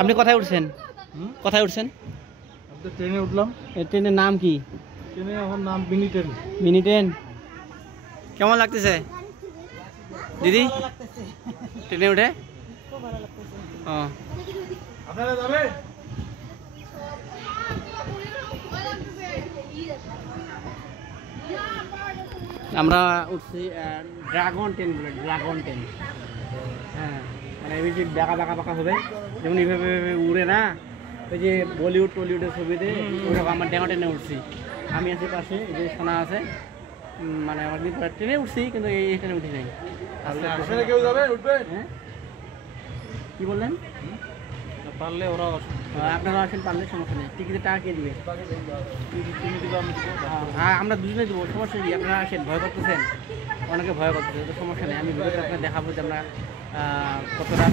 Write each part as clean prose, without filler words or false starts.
আপনি কোথায় উঠছেন? কোথায় উঠছেন? ট্রেনে উঠলাম। ট্রেনের নাম কি? ট্রেনে আমার নাম মিনি ট্রেন। Mini train. কেমন লাগতেছে দিদি ট্রেনে উঠে? ও আপনারা যাবেন? আমরা উঠছি ড্রাগন ট্রেন বলে, ড্রাগন ট্রেন। হ্যাঁ মানে এই যে বাঁকা বাঁকা বাঁকা হবে, যেমন এইভাবে উড়ে না, ওই যে বলিউড টলিউডের ছবিতে ওরকম আমরা ড্রাগন ট্রেনে উঠছি। আমি আছি পাশে, এই যে সোনা আছে, মানে আমার ট্রেনে উঠছি কিন্তু এই ট্রেনে উঠি নাই। আসলে কেউ যাবে উঠবেন? হ্যাঁ কী বললেন? পারলে ওরা আপনারা আসেন, পারলে সমস্যা নেই। টিকিটের টাকা কে দিবে? হ্যাঁ আমরা দুজনে দেবো, সমস্যা নেই। আপনারা আসেন, ভয় করতেছেন, অনেকে ভয় করতেছে, তো সমস্যা নেই। আমি ভিডিওতে আপনাকে দেখাবো যে আমরা কতটা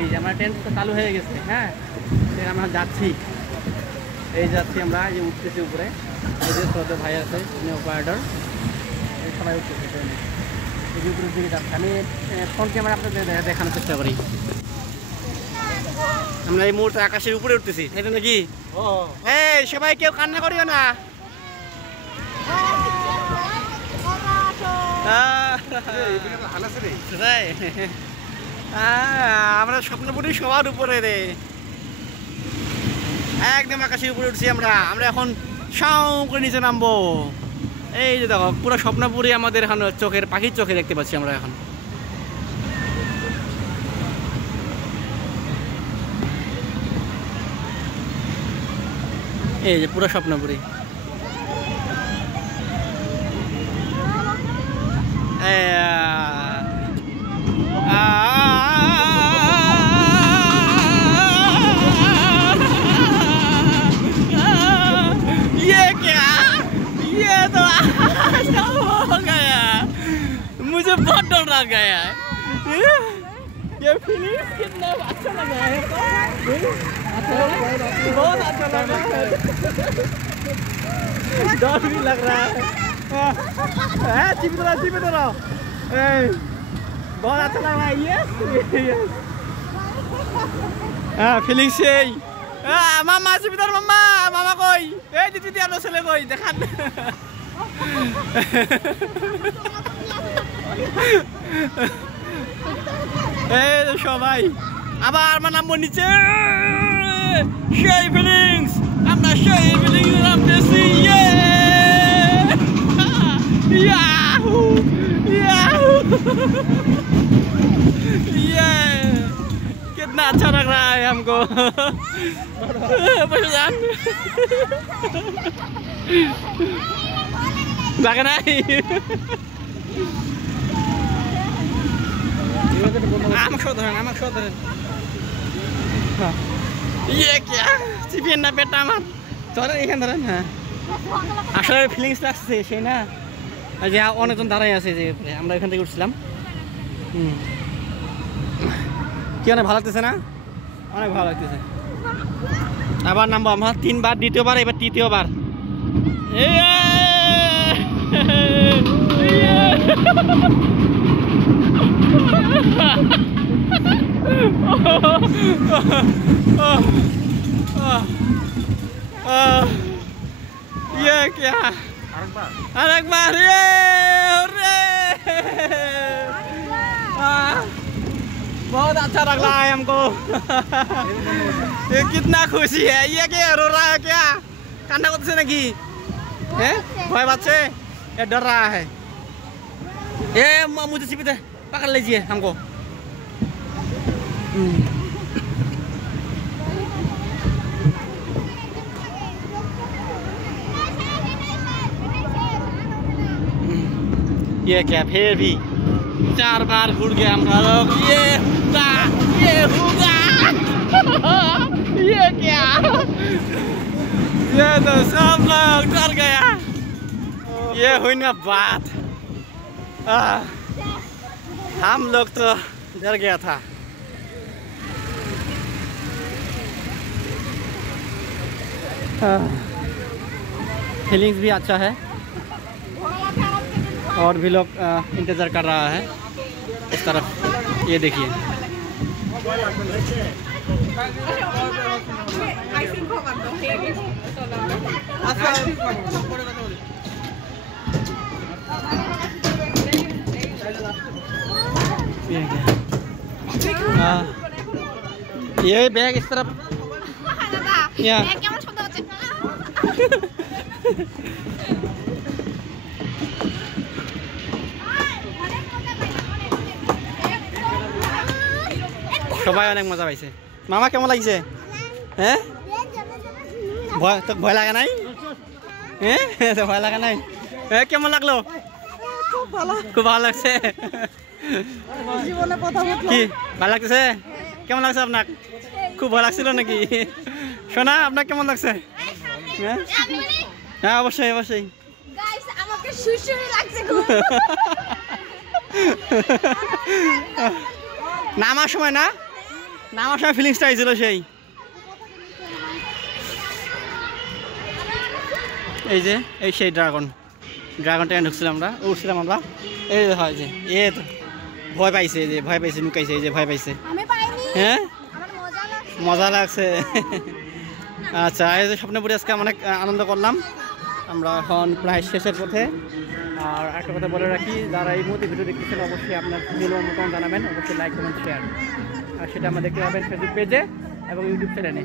এই যে আমরা ট্রেন তো চালু হয়ে গেছে। হ্যাঁ ট্রেন আমরা যাচ্ছি, এই যাচ্ছি আমরা, এই যে উঠতেছি উপরে। এই যে ছোটো ভাই আছে, উনি অপারেটর, সবাই উঠতেছে ট্রেনে। এই যে উপরের দিকে যাচ্ছে। আমি ফোন ক্যামেরা আপনাদের দেখানোর চেষ্টা করি। আমরা এই মুহূর্তে আকাশের উপরে উঠতেছি, তাই তো নাকি? এই সবাই কেউ কান্না করিও না। আমরা স্বপ্নপুরি সবার উপরে রে, একদম আকাশের উপরে উঠছি আমরা। আমরা এখন সাউ করে নিচে নামবো। এই যে দেখো পুরো স্বপ্নপুরি আমাদের এখন চোখের, পাখির চোখে দেখতে পাচ্ছি আমরা এখন। এই যে পুরো স্বপ্নপুরি। ये क्या, ये तो हो गया, मुझे बहुत डर लग गया। ये फिल्म कितना अच्छा लगा है, बहुत अच्छा लगा है, डर भी लग रहा है। चिपे तो रहो, बहुत अच्छा लग रहा है। यस ফিলিং সেই। মামা আছে ভিতর, মামা মামা কই? এই দিদি আপনার ছেলে কই দেখান। এই সবাই আবার আমার নামবো নিচে। সেই ফিলিংস, আমরা সেই ফিলিংস নামতেছি। याहू याहू ये कितना अच्छा लग रहा है हमको। लग रहा है ये क्या চিপিয়েন না পেটটা আমার, ধরেন এখানে ধরেন। হ্যাঁ আসলে ফিলিংস লাগছে সেই না, যে অনেকজন দাঁড়াই আছে, যে আমরা এখান থেকে উঠছিলাম। কি অনেক ভালো লাগতেছে না? অনেক ভালো লাগতেছে। আবার নামবো আমরা 3 বার, দ্বিতীয়বার, এবার তৃতীয়বার। ये क्या, अरे मारे बहुत अच्छा लग रहा है हमको। कितना खुशी है। ये क्या रो रहा है, क्या कान्ना करते से नाकि? भय पाচ্ছে, ये डर रहा है। ये मुझे सीपी दे, पकड़ लीजिए हमको। ये क्या, फिर भी 4 बार घूर गए हम लोग। ये होगा ये क्या, ये तो सब लोग डर गया। ये हुई ना बात, हम लोग तो डर गया था। फीलिंग्स भी अच्छा है, और भी लोग इंतज़ार कर रहा है इस तरफ। ये देखिए ये बैग इस तरफ या সবাই অনেক মজা পাইছে মামা কেমন লাগছে হ্যাঁ ভয় তো ভয় লাগা নাই হ্যাঁ ভয় লাগা নাই কেমন লাগলো খুব ভালো লাগছে কি ভালো লাগছে কেমন লাগছে আপনার খুব ভালো লাগছিল নাকি শোনা আপনার কেমন লাগছে হ্যাঁ হ্যাঁ অবশ্যই অবশ্যই নামার সময় না নামার সময় ফিলিংসটা হয়েছিল সেই এই যে এই সেই ড্রাগনটা ঢুকছিলাম আমরা উঠছিলাম আমরা এই হয় যে এ তো ভয় পাইছে যে ভয় পাইছে লুকাইছে এই যে ভয় পাইছে হ্যাঁ মজা লাগছে আচ্ছা এই যে স্বপ্নপুরি আজকে অনেক আনন্দ করলাম আমরা এখন প্রায় শেষের পথে আর একটা কথা বলে রাখি যারা এই মুহূর্তে ভিডিও দেখতেছেন অবশ্যই আপনার মূল্যবান মতামত জানাবেন অবশ্যই লাইক কমেন্ট শেয়ার আর সেটা আমরা দেখতে পাবেন ফেসবুক পেজে এবং ইউটিউব চ্যানেলে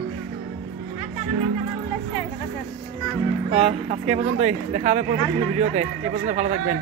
আজকে এ পর্যন্তই দেখা হবে পরবর্তী ভিডিওতে এ পর্যন্ত ভালো থাকবেন